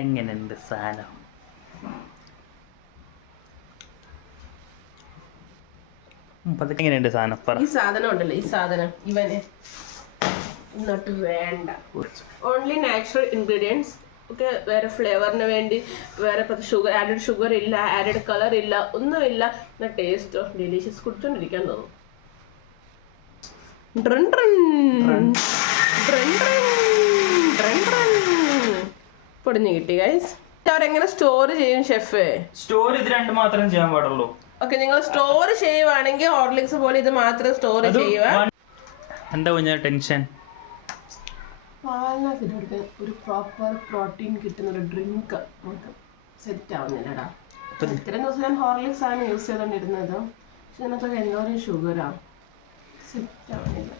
എങ്ങനെയുണ്ട് സാധനം? എങ്ങനെയുണ്ട് സാധനം? ഈ സാധനം ഉണ്ടല്ലോ, ഈ സാധനം ഇവന് ഇന്നോട്ട് വേണ്ട. Only natural ingredients. ഓക്കെ, വേറെ ഫ്ലേവറിന് വേണ്ടി വേറെ ആഡഡ് ഷുഗർ ഇല്ല, ആഡഡ് കളർ ഇല്ല, ഒന്നുമില്ല. Taste of delicious. കുടിച്ചോണ്ടിരിക്കാൻ തോന്നും. പൊടിഞ്ഞു കിട്ടി ഗൈസ്. അവരെങ്ങനെ സ്റ്റോർ ചെയ്യും ഷെഫ്? സ്റ്റോർ ഇത് രണ്ട് മാത്രം ചെയ്യാൻ പാടുള്ളൂ. ഓക്കെ, നിങ്ങൾ സ്റ്റോർ ചെയ്യുവാണെങ്കിൽ ഹോർലിക്സ് പോലെ ഇത് മാത്രം സ്റ്റോർ ചെയ്യുക. എന്താ കുഞ്ഞ ടെൻഷൻ? പാലിനകത്ത് ഒരു പ്രോപ്പർ പ്രോട്ടീൻ കിട്ടുന്ന ഒരു ഡ്രിങ്ക് നമുക്ക് സെറ്റ് ആവുന്നില്ലടാ. ഇത്രയും ദിവസം ഞാൻ ഹോർലിക്സ് ആണ് യൂസ് ചെയ്തോണ്ടിരുന്നത്. പക്ഷെ ഇതിനകത്തൊക്കെ എന്തോരം ഷുഗറാ, സെറ്റ് ആവുന്നില്ല.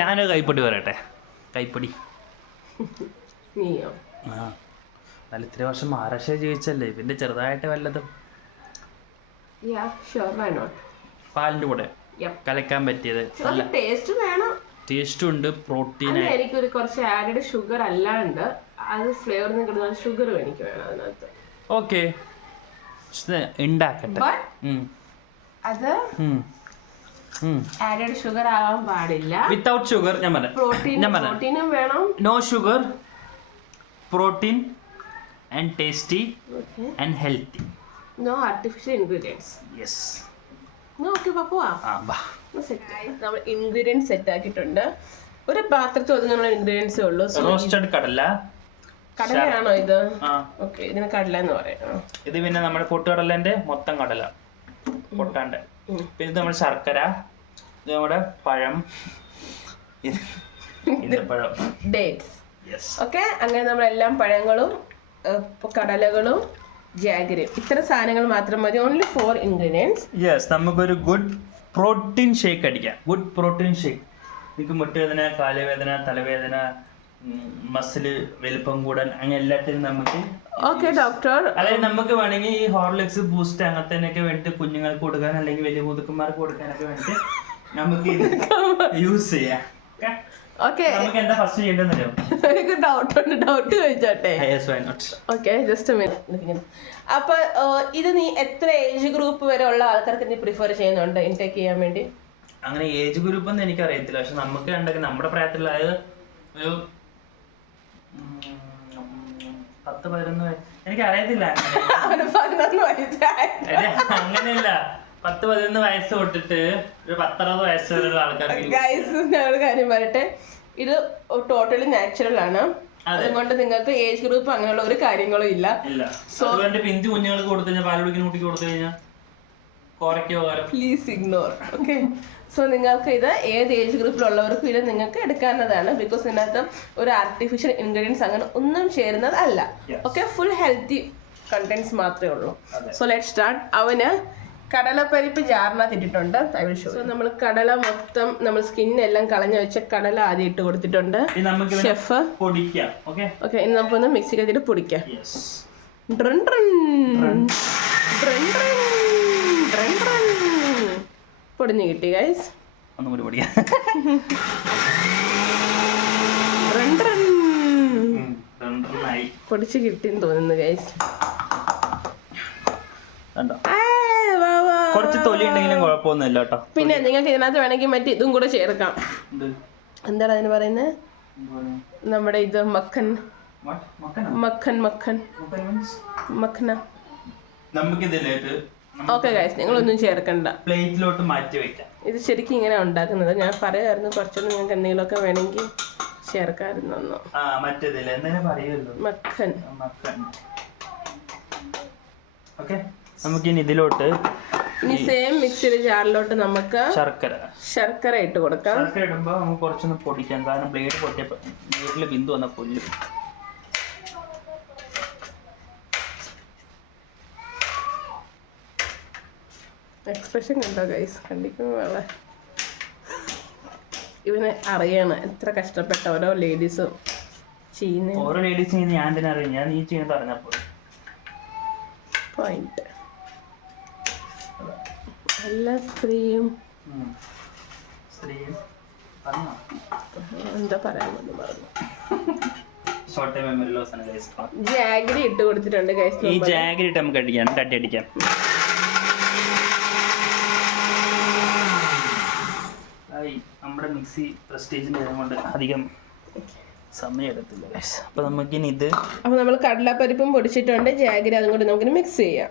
ഞാനൊരു കൈപ്പൊടി പറയട്ടെ. കൈപ്പൊടി നീയോ? നല്ല ഇത്ര വർഷം മഹാരാഷ്ട്ര ജീവിച്ചല്ലേ, ഇതിന്റെ ചെറുതായിട്ട് വല്ലതും പാലിന്റെ കൂടെ കലക്കാൻ പറ്റിയത്. ടേസ്റ്റ് വേണം, ടേസ്റ്റും ഉണ്ട്, പ്രോട്ടീൻ. എനിക്കൊരു കുറച്ച് ആഡഡ് ഷുഗർ അല്ലാണ്ട് അത് ഫ്ലേവറിന് കിട്ടുന്ന ഷുഗർ എനിക്ക് വേണം അതിനകത്ത്. ഓക്കെ, ഉണ്ടാക്കട്ടെ. അത് ആഡഡ് ഷുഗർ ആവാൻ പാടില്ല. Without sugar. ഞാൻ പറയാം, പ്രോട്ടീനും വേണം. No sugar, protein and tasty and healthy. No artificial ingredients. Yes. Okay പപ്പുവാ, നമ്മൾ ഇൻഗ്രീഡിയൻസ് സെറ്റ് ആക്കിയിട്ടുണ്ട്. ഒരു പാത്രത്തിൽ ഒതുങ്ങുന്ന ഇൻഗ്രീഡിയൻസേ ഉള്ളൂ. റോസ്റ്റഡ് കടല. കടലയാണോ ഇത്? ഓക്കെ, ഇതിന് കടല എന്ന് പറയാം. ഇത് പിന്നെ നമ്മുടെ പൊട്ടുകടലന്റെ മൊത്തം കടല പൊട്ടാണ്ട്. പിന്നെ ഇത് നമ്മുടെ ശർക്കര, ഇത് നമ്മുടെ പഴം, പഴം ഡേറ്റ്സ്. ഓക്കെ, അങ്ങനെ നമ്മളെല്ലാം പഴങ്ങളും കടലകളും ജാഗരിയും ഇത്ര സാധനങ്ങൾ മാത്രം മതി. Only 4 ingredients. യെസ്, നമുക്കൊരു ഗുഡ് പ്രോട്ടീൻ ഷേക്ക് അടിക്കാം. Good protein shake. നിങ്ങൾക്ക് മുട്ടുവേദന, കാലുവേദന, തലവേദന, മസില് വലിപ്പം കൂടാൻ, അങ്ങനെ എല്ലാത്തിനും നമുക്ക്. ഓക്കെ ഡോക്ടർ, അതായത് നമുക്ക് വേണമെങ്കിൽ ഈ ഹോർലിക്സ്, ബൂസ്റ്റ് അങ്ങനത്തേനൊക്കെ വേണ്ടിട്ട് കുഞ്ഞുങ്ങൾക്ക് കൊടുക്കാൻ അല്ലെങ്കിൽ വലിയ മുതുക്കന്മാർക്ക് കൊടുക്കാനൊക്കെ വേണ്ടിട്ട് നമുക്ക് യൂസ് ചെയ്യാം. ഓക്കെ, നമുക്ക് എന്താ ഫസ്റ്റ് ചെയ്യേണ്ടതെന്നറിയോ? എനിക്ക് ഡൗട്ട് ചോദിച്ചോട്ടെ? Okay, just A minute. അപ്പൊ ഇത് നീ എത്ര ഏജ് ഗ്രൂപ്പ് വരെ ഉള്ള ആൾക്കാർക്ക് നീ പ്രിഫർ ചെയ്യുന്നുണ്ട് ഇൻടേക്ക് ചെയ്യാൻ വേണ്ടി? അങ്ങനെ ഏജ് ഗ്രൂപ്പ് ഒന്നും എനിക്ക് അറിയത്തില്ല. പക്ഷെ നമുക്ക് കണ്ടെങ്കിൽ നമ്മുടെ പ്രായത്തിലുള്ള ഒരു 10-11 എനിക്ക് അറിയത്തില്ല. അങ്ങനെയല്ല, 10-11 വയസ്സ് തൊട്ടിട്ട് ഒരു 10-60 വയസ്സ് വരെയുള്ള ആൾക്കാർക്ക്. ഞാനൊരു കാര്യം പറയട്ടെ, ഇത് ടോട്ടലി നാച്ചുറൽ ആണ്. അതുകൊണ്ട് നിങ്ങൾക്ക് ഏജ് ഗ്രൂപ്പ് അങ്ങനെയുള്ള ഒരു കാര്യങ്ങളും ഇല്ല. അതുകൊണ്ട് പിഞ്ചു കുഞ്ഞുങ്ങൾക്ക് കൊടുത്തു കഴിഞ്ഞാൽ, പാൽ കുടിക്കുന്ന കുട്ടിക്ക് കൊടുത്തു കഴിഞ്ഞാൽ പ്ലീസ് ഇഗ്നോർ. ഓക്കെ, സോ നിങ്ങൾക്ക് ഇത് ഏത് ഏജ് ഗ്രൂപ്പിലുള്ളവർക്കും ഇത് നിങ്ങൾക്ക് എടുക്കാവുന്നതാണ്. ബിക്കോസ് ഇതിനകത്ത് ഒരു ആർട്ടിഫിഷ്യൽ ഇൻഗ്രീഡിയൻസ് അങ്ങനെ ഒന്നും ചേരുന്നത് അല്ല. ഓക്കെ, ഫുൾ ഹെൽത്തി കണ്ടന്റ്സ് മാത്രമേ ഉള്ളൂ. So let start. അവന് കടലപ്പരിപ്പ് ജാറിനകത്ത് ഇട്ടിട്ടുണ്ട്. സോ നമ്മൾ കടല മൊത്തം നമ്മൾ സ്കിന്നെല്ലാം കളഞ്ഞു വെച്ച കടല ആദ്യം ഇട്ട് കൊടുത്തിട്ടുണ്ട്. ഷെഫ് ഓക്കെ, ഇനി നമുക്കൊന്ന് മിക്സിക്കകത്തിട്ട് പൊടിക്കാം. പൊടിഞ്ഞു കിട്ടി ഗൈസ്. പൊടിച്ച് കിട്ടിന്ന് തോന്നുന്നു ഗൈസ്. കുറച്ച് തൊലി ഉണ്ടെങ്കിലും കുഴപ്പമൊന്നുമില്ല കേട്ടോ. പിന്നെ നിങ്ങൾക്ക് ഇതിനകത്ത് വേണമെങ്കിൽ മറ്റേ ഇതും കൂടെ ചേർക്കാം. എന്താണ് അതിന് പറയുന്നത്? നമ്മുടെ ഇത് മക്കൻ. ഓക്കെ ഗൈസ്, നിങ്ങളൊന്നും ചേർക്കണ്ട, പ്ലേറ്റിലോട്ട് മാറ്റി വെക്കാം. ഇത് ശരിക്കും ഇങ്ങനെ ഉണ്ടാക്കുന്നത്. ഞാൻ പറയായിരുന്നു കുറച്ചുകൂടി നിങ്ങൾക്ക് എന്തെങ്കിലുമൊക്കെ വേണമെങ്കിൽ ചേർക്കാമായിരുന്നു. മക്കൻ. നമുക്കിനി ഇതിലോട്ട് ഇനി സെയിം മിക്സിയുടെ ജാറിലോട്ട് നമുക്ക് ശർക്കര ഇട്ട് കൊടുക്കാം. ശർക്കര ഇടുമ്പോൾ നമുക്ക് കുറച്ചൊന്ന് പൊടിക്കാം, കാരണം ബ്ലേഡ് പൊട്ടിയപ്പോൾ ബ്ലേഡിൽ ബിന്ദു വന്ന പൊല്ലും. എക്സ്പ്രഷൻ കണ്ടോ ഗൈസ്? കണ്ടിക്കുമ്പോൾ ഇവന് അറിയാണ് എത്ര കഷ്ടപ്പെട്ട ഓരോ ലേഡീസും ചെയ്യുന്നത്. ഓരോ ലേഡീസ് ചെയ്യുന്ന ഞാൻ തന്നെ അറിയാം. ഞാൻ നീ ചെയ്യുന്നത് അറിഞ്ഞപ്പോൾ പോയിന്റ്. എല്ലാ സ്ത്രീയും സ്ത്രീയും പറഞ്ഞോ എന്താ പറയാൻ വേണ്ടി പറഞ്ഞു. ഷോർട്ട് ടൈം മെമ്മറി ലോസ് ആണ് ഗൈസ്. ജാഗരി ഇട്ട് കൊടുത്തിട്ടുണ്ട് ഗൈസ്. ഈ ജാഗരി ഇട്ട് നമുക്ക് അടിക്കാം, തട്ടി അടിക്കാം. നമ്മുടെ മിക്സി പ്രസ്റ്റീജിൻ്റെ കൊണ്ട് അധികം സമയം എടുത്തില്ല ഗൈസ്. അപ്പോൾ നമുക്കിനി ഇത് നമ്മൾ കടലപ്പരിപ്പും പൊടിച്ചിട്ടുണ്ട്, ജാഗരി അതും കൂടി നമുക്കിനി മിക്സ് ചെയ്യാം.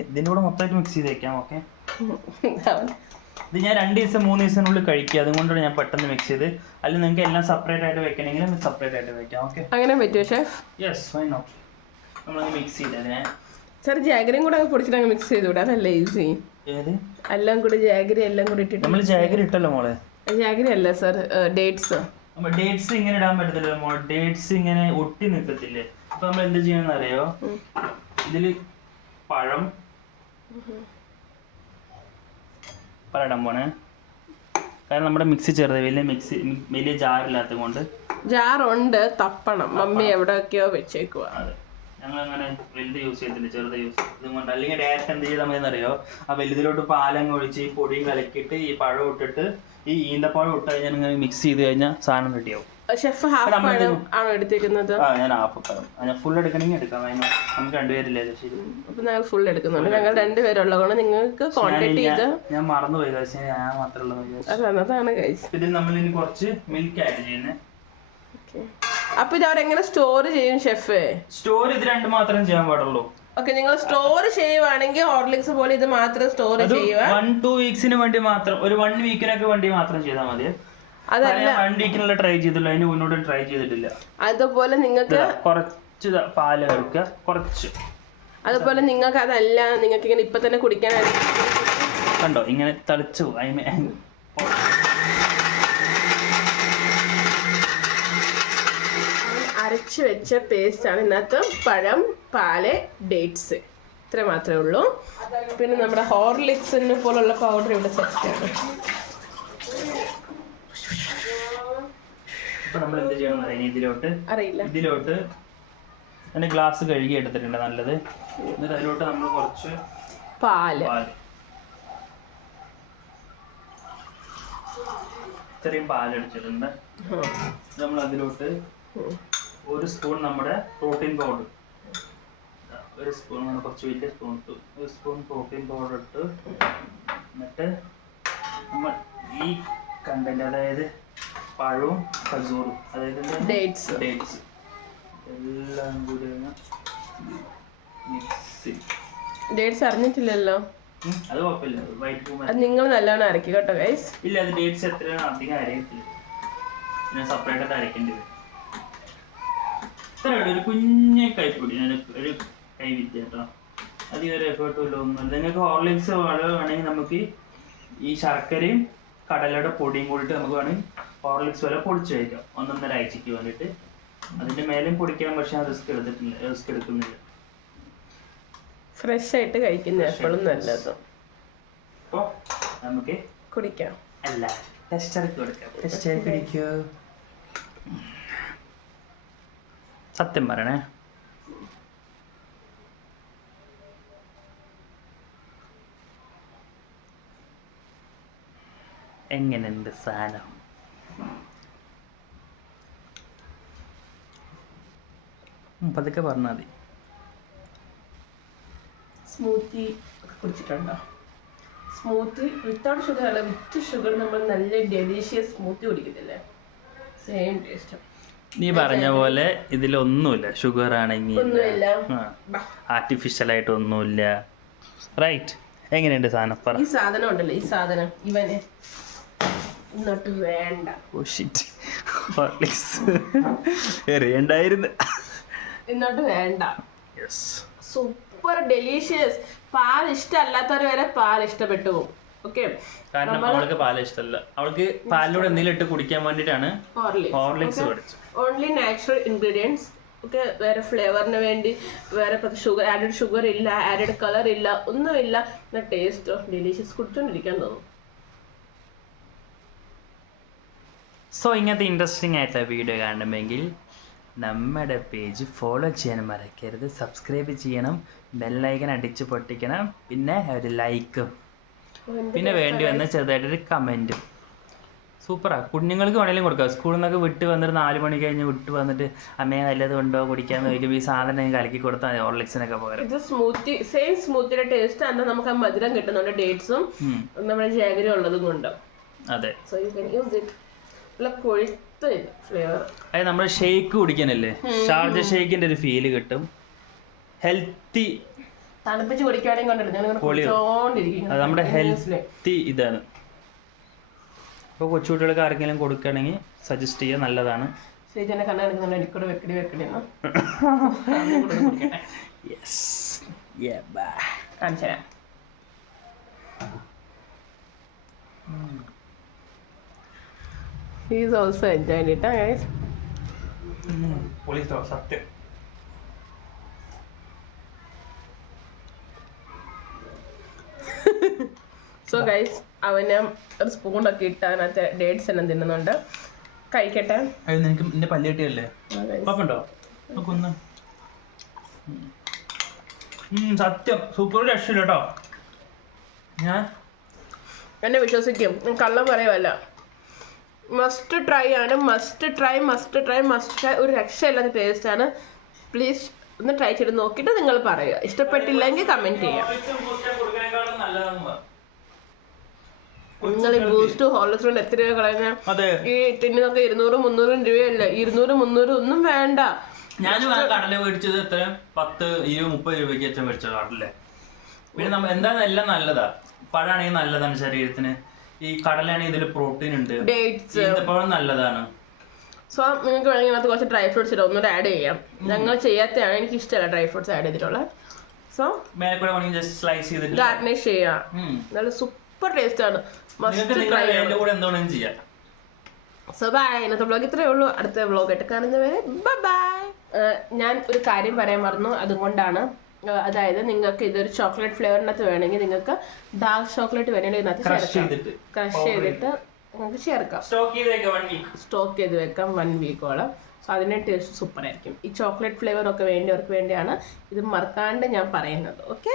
ഇതിൻ്റെ കൂടെ മൊത്തമായിട്ട് മിക്സ് ചെയ്ത് വെക്കാം. ഓക്കെ, ഇത് ഞാൻ 2 ദിവസം 3 ദിവസത്തിനുള്ളിൽ കഴിക്കുക, അതുകൊണ്ടാണ് ഞാൻ പെട്ടെന്ന് മിക്സ് ചെയ്ത്. അല്ലെങ്കിൽ നിങ്ങൾക്ക് എല്ലാം സെപ്പറേറ്റ് ആയിട്ട് വെക്കണമെങ്കിൽ സെപ്പറേറ്റ് ആയിട്ട് വെക്കാം. ഓക്കെ, അങ്ങനെ പറ്റുമോ ഷെഫ്? Yes, why not. നമ്മളങ്ങ് മിക്സ് ചെയ്തതിനെ സാർ ജാഗരിയും കൂടെ പൊടിച്ചിട്ട് അങ്ങ് മിക്സ് ചെയ്തുകൂടെ? അതല്ലേ ഈസി. ഏത് എല്ലാം കൂടി ജാഗരി എല്ലാം കൂടി ഇട്ടിട്ട്. നമ്മൾ ജാഗരി ഇട്ടല്ലോ മോളെ. ജാഗരി അല്ല സാർ, ഡേറ്റ്സ്. ഡേറ്റ്സ് ഇങ്ങനെ ഇടാൻ പറ്റത്തില്ല മോളെ, ഡേറ്റ്സ് ഇങ്ങനെ ഒട്ടി നിൽക്കത്തില്ലേ. അപ്പൊ നമ്മൾ എന്ത് ചെയ്യണമെന്ന് അറിയോ, ഇതില് പഴം ഇടാൻ പോണേ. കാരണം നമ്മുടെ മിക്സി ചെറുത്, വലിയ ജാറില്ലാത്തത് കൊണ്ട്. ജാറുണ്ട്, തപ്പണം. മമ്മി എവിടെയൊക്കെയോ വെച്ചേക്കുവാ. അതെ, ഞങ്ങൾ അങ്ങനെ വലുത് യൂസ് ചെയ്തില്ല, ചെറുത് യൂസ് ഇതുകൊണ്ട്. അല്ലെങ്കിൽ ഡയറക്റ്റ് എന്ത് ചെയ്താൽ മതി അറിയോ, ആ വലുതിലോട്ട് പാലങ്ങ് ഒഴിച്ച് ഈ പൊടിയും കലക്കിയിട്ട് ഈ പഴം ഇട്ടിട്ട് ഈ ഈന്തപ്പഴം ഇട്ട് കഴിഞ്ഞാൽ ഇങ്ങനെ മിക്സ് ചെയ്ത് കഴിഞ്ഞാൽ സാധനം റെഡിയാവും. ഷെഫ് ഹാഫ് പഴം ആണോ എടുത്തേക്കുന്നത്? ആ, ഞാൻ ഹാഫ് പഴം. ഞാൻ ഫുൾ എടുക്കണമെങ്കിൽ എടുക്കാം. നമുക്ക് 2 പേരില്ലേ? ശരി, അപ്പൊ ഞങ്ങൾ ഫുൾ എടുക്കുന്നുണ്ട്. ഞങ്ങൾ 2 പേരുള്ളതുകൊണ്ട് നിങ്ങൾക്ക് കോൺടാക്ട് ചെയ്ത്. ഞാൻ മറന്നുപോയി കഴിച്ചു, ഞാൻ മാത്രമേ. അതാണ് കഴിച്ചു. ഇതിൽ നമ്മൾ ഇനി കുറച്ച് മിൽക്ക് ആഡ് ചെയ്യുന്നത്. അപ്പൊ ഇത് അവരെങ്ങനെ സ്റ്റോർ ചെയ്യും ഷെഫ്? സ്റ്റോർ ഇത് 2 മാത്രം ചെയ്യാൻ പാടുള്ളൂ. ഓക്കെ, നിങ്ങൾ സ്റ്റോർ ചെയ്യുവാണെങ്കിൽ ഹോർലിക്സ് പോലെ ഇത് മാത്രം സ്റ്റോർ ചെയ്യുക. 1-2 വീക്സിന് വേണ്ടി മാത്രം, ഒരു 1 വീക്കിനൊക്കെ വേണ്ടി മാത്രം ചെയ്താൽ മതി. അതല്ല 1 വീക്കിനുള്ള ട്രൈ ചെയ്തില്ല, അതിന് മുന്നോട്ട് ട്രൈ ചെയ്തിട്ടില്ല. അതുപോലെ നിങ്ങൾക്ക് കുറച്ച് പാല് കഴിക്കുക, കുറച്ച്. അതുപോലെ നിങ്ങൾക്ക് അതല്ല, നിങ്ങൾക്ക് ഇങ്ങനെ ഇപ്പൊ തന്നെ കുടിക്കാനായിട്ട് കണ്ടോ ഇങ്ങനെ തളിച്ചു. അരച്ച് വെച്ച പേസ്റ്റ് ആണ് ഇതിനകത്ത്. പഴം, പാല്, ഡേറ്റ്സ്, ഇത്ര മാത്രമേ ഉള്ളൂ. പിന്നെ നമ്മുടെ ഹോർലിക്സിന് പോലുള്ള പൗഡർ ഇവിടെ സെറ്റാണ്. ഇപ്പൊ നമ്മൾ എന്ത് ചെയ്യണം ഇതിലോട്ട് അറിയില്ല, ഇതിലോട്ട് അതിന്റെ ഗ്ലാസ് കഴുകി എടുത്തിട്ടുണ്ട് നല്ലത്. എന്നിട്ട് അതിലോട്ട് നമ്മൾ കുറച്ച് പാല്, ഇത്രയും പാലടിച്ചിട്ടുണ്ട്. നമ്മൾ അതിലോട്ട് 1 സ്പൂൺ നമ്മുടെ പ്രോട്ടീൻ പൗഡർ, 1 സ്പൂൺ, കുറച്ച് വലിയ സ്പൂൺ ഇട്ടു. 1 സ്പൂൺ പ്രോട്ടീൻ പൗഡർ ഇട്ട് എന്നിട്ട് നമ്മൾ ഈ കണ്ടന്റ്, അതായത് പഴവും ഖജൂറും, അതായത് ഡേറ്റ്സ് എല്ലാം കൂടി മിക്സ്. ഡേറ്റ്സ് അറിഞ്ഞിട്ടില്ലല്ലോ. അത് കുഴപ്പമില്ല, വൈറ്റ് അത് നിങ്ങൾ നല്ലോണം അരക്കുക കേട്ടോ ഗൈസ്. ഇല്ല, അത് ഡേറ്റ്സ് എത്രയാണ് അധികം അരയത്തില്ല, ഞാൻ സെപ്പറേറ്റ് ആയിട്ട് അരക്കേണ്ടി വരും. ഇത്രയുണ്ട്, ഒരു കുഞ്ഞെ കൈപ്പൊടി, ഒരു കൈ വിദ്യ കേട്ടോ. അധികം ഒരു എഫേർട്ടും ഇല്ല, ഒന്നുമില്ല. നിങ്ങൾക്ക് ഹോർലിക്സ് വേണമെങ്കിൽ നമുക്ക് ഈ ശർക്കരയും കടലയുടെ പൊടിയും കൂടിയിട്ട് നമുക്ക് വേണമെങ്കിൽ ഹോർലിക്സ് വരെ പൊടിച്ച് കഴിക്കാം 1-1.5 ആഴ്ചക്ക് വേണ്ടിയിട്ട്. അതിന്റെ മേലെയും പൊടിക്കാൻ, പക്ഷെ ഞാൻ റിസ്ക് എടുക്കുന്നില്ല. ഫ്രഷ് ആയിട്ട് കഴിക്കുന്നത് എപ്പോഴും നല്ലത്. അപ്പോൾ നമുക്ക് കുടിക്കാം. അല്ല, ടെസ്റ്റർക്ക് കൊടുക്കാം. ടെസ്റ്റർക്ക് കുടിക്കോ? സത്യം പറയണേ, എങ്ങനെയുണ്ട് സാധനം? പതുക്കെ പറഞ്ഞാൽ മതി. സ്മൂത്തി കുടിച്ചിട്ടുണ്ടോ? സ്മൂത്തി വിത്തൗട്ട് ഷുഗർ അല്ല, വിത്ത് ഷുഗർ നമ്മൾ നല്ല ഡെലീഷ്യസ് സ്മൂത്തി കുടിക്കത്തില്ലേ, സെയിം ടേസ്റ്റ്. നീ പറഞ്ഞ പോലെ ഇതിലൊന്നുമില്ല, ഷുഗർ ആണെങ്കിൽ ആർട്ടിഫിഷ്യൽ ആയിട്ട് ഒന്നുമില്ല. റൈറ്റ്, എങ്ങനെയുണ്ട് സാധനം? ഈ സാധനം ഉണ്ടല്ലോ, ഈ സാധനം ഇവന് ഇന്നോട്ട് വേണ്ട. ഇന്നോട്ട് വേണ്ട. Super delicious. പാൽ ഇഷ്ടമല്ലാത്തവർ വരെ പാൽ ഇഷ്ടപ്പെട്ടു പോകും. ഓക്കെ, കാരണം അവൾക്ക് പാൽ ഇഷ്ടമല്ല, അവൾക്ക് പാലിലൂടെ എന്തെങ്കിലും ഇട്ട് കുടിക്കാൻ വേണ്ടിയിട്ടാണ് ഹോർലിക്സ് മേടിച്ചത്. Only natural ingredients. ഓക്കെ, വേറെ ഫ്ലേവറിന് വേണ്ടി വേറെ ഷുഗർ, ആഡഡ് ഷുഗർ ഇല്ല, ആഡഡ് കളർ ഇല്ല, ഒന്നുമില്ല. ടേസ്റ്റ് ഓഫ് ഡെലീഷ്യസ്, കുടിച്ചോണ്ടിരിക്കാൻ തോന്നും. സോ ഇങ്ങനത്തെ ഇൻട്രസ്റ്റിംഗ് ആയിട്ടുള്ള വീഡിയോ കാണണമെങ്കിൽ നമ്മുടെ പേജ് ഫോളോ ചെയ്യാൻ മറക്കരുത്, സബ്സ്ക്രൈബ് ചെയ്യണം, ബെല്ലൈക്കൻ അടിച്ച് പൊട്ടിക്കണം, പിന്നെ ഒരു ലൈക്കും. പിന്നെ വേണ്ടി വന്ന ചെറുതായിട്ടൊരു കമൻറ്റും. സൂപ്പറാ. കുഞ്ഞുങ്ങൾക്ക് വേണമെങ്കിലും കൊടുക്കാം. സ്കൂളിൽ നിന്നൊക്കെ വിട്ട് വന്നിട്ട് 4 മണി കഴിഞ്ഞ് വിട്ട് വന്നിട്ട് അമ്മയെ നല്ലത് ഉണ്ടോ കുടിക്കാന്ന് ചോദിക്കുമ്പോൾ ഈ സാധനം കലക്കി കൊടുത്താൽ മതി ഹോർലിക്സിനൊക്കെ പകരം. ഇത് സ്മൂത്തി, സെയിം സ്മൂത്തിയുടെ ടേസ്റ്റ് ആണ്. നമുക്ക് ആ മധുരം കിട്ടുന്നുണ്ട് ഡേറ്റ്സും നമ്മുടെ ജാഗരി ഉള്ളതും കൊണ്ട്. അതെ. So you can use it. നല്ല കൊഴുത്ത ഫ്ലേവർ. അത് നമ്മൾ ഷേക്ക് കുടിക്കാനല്ലേ, ഷാർജ ഷേക്കിന്റെ ഒരു ഫീല് കിട്ടും. ഹെൽത്തി തണുപ്പിച്ച് കുടിക്കുകയാണെങ്കിൽ കൊണ്ടിരിക്കും. അത് നമ്മുടെ ഹെൽത്തി ഇതാണ്. ഇപ്പോൾ കൊച്ചുകുട്ടികൾക്ക് ആർക്കെങ്കിലും കൊടുക്കുകയാണെങ്കിൽ സജസ്റ്റ് ചെയ്യാൻ നല്ലതാണ്. ശരി, എന്നെ കണ്ണു കാണിക്കുന്നുണ്ട്. എനിക്കൂടെ വെക്കടി കാണിച്ചു തരാം. He is also enjoying it, guys. സത്യം. സോ ഗൈസ്, അവന് ഒരു സ്പൂണൊക്കെ ഇട്ട് അതിനകത്ത് ഡേറ്റ്സ് എല്ലാം തിന്നുന്നുണ്ട്. കഴിക്കട്ടെ. നിനക്ക് എന്റെ പല്ലിട്ടിയല്ലേ ഉണ്ടോ? സത്യം സൂപ്പർ രക്ഷയില്ല കേട്ടോ. ഞാൻ എന്നെ വിശ്വസിക്കും, കള്ളം പറയുമല്ല. മസ്റ്റ് ട്രൈ ആണ്. Must try. ഒരു രക്ഷയില്ലാത്ത ടേസ്റ്റ് ആണ്. പ്ലീസ് ഒന്ന് ട്രൈ ചെയ്ത് നോക്കിയിട്ട് നിങ്ങൾ പറയുക. ഇഷ്ടപ്പെട്ടില്ലെങ്കിൽ കമന്റ് ചെയ്യാം. നിങ്ങൾ ഈ ബൂസ്റ്റ് ഹോർലിക്സ് എത്ര രൂപ കളയുന്ന? ഈ ടിന്നിനൊക്കെ 200-300 രൂപയല്ല. 200-300 ഒന്നും വേണ്ട. ഞാൻ കടല മേടിച്ചത് എത്ര 10-20-30 രൂപയ്ക്ക് വെച്ചാൽ മേടിച്ചത് കടലേ. പിന്നെ നമ്മൾ എന്താണെന്ന് എല്ലാം നല്ലതാ. പഴമാണെങ്കിൽ നല്ലതാണ് ശരീരത്തിന്. ഈ കടലാണെങ്കിൽ ഇതിൽ പ്രോട്ടീൻ ഉണ്ട്. ഈന്തപ്പഴം നല്ലതാണ്. സോ നിങ്ങൾക്ക് വേണമെങ്കിൽ ഇതിനകത്ത് കുറച്ച് ഡ്രൈ ഫ്രൂട്ട്സ് ഇടും, ഒന്നുകൂടെ ആഡ് ചെയ്യാം. ഞങ്ങൾ ചെയ്യാത്തതാണ്, എനിക്ക് ഇഷ്ടമല്ല ഡ്രൈ ഫ്രൂട്ട്സ് ആഡ് ചെയ്തിട്ടുള്ളത്. സോ ഗാർണിഷ് ചെയ്യാം. നല്ല സൂപ്പർ ടേസ്റ്റ് ആണ്. So bye. ഇന്നത്തെ വ്ളോഗ് ഇത്രയേ ഉള്ളൂ. അടുത്ത വ്ളോഗ് ആയിട്ട് കാണുന്നവരെ ബൈ. ഞാൻ ഒരു കാര്യം പറയാൻ മറന്നു, അതുകൊണ്ടാണ്. അതായത് നിങ്ങൾക്ക് ഇതൊരു ചോക്ലേറ്റ് ഫ്ലേവറിനകത്ത് വേണമെങ്കിൽ നിങ്ങൾക്ക് ഡാർക്ക് ചോക്ലേറ്റ് വേണമെങ്കിൽ ഇതിനകത്ത് ക്രഷ് ചെയ്തിട്ട് നിങ്ങൾക്ക് ചേർക്കാം. സ്റ്റോക്ക് ചെയ്ത് വെക്കാം 1 വീക്കോളം. സോ അതിൻ്റെ ടേസ്റ്റ് സൂപ്പർ ആയിരിക്കും. ഈ ചോക്ലേറ്റ് ഫ്ലേവർ ഒക്കെ വേണ്ടിയവർക്ക് വേണ്ടിയാണ് ഇത് മറക്കാണ്ട് ഞാൻ പറയുന്നത്. ഓക്കെ.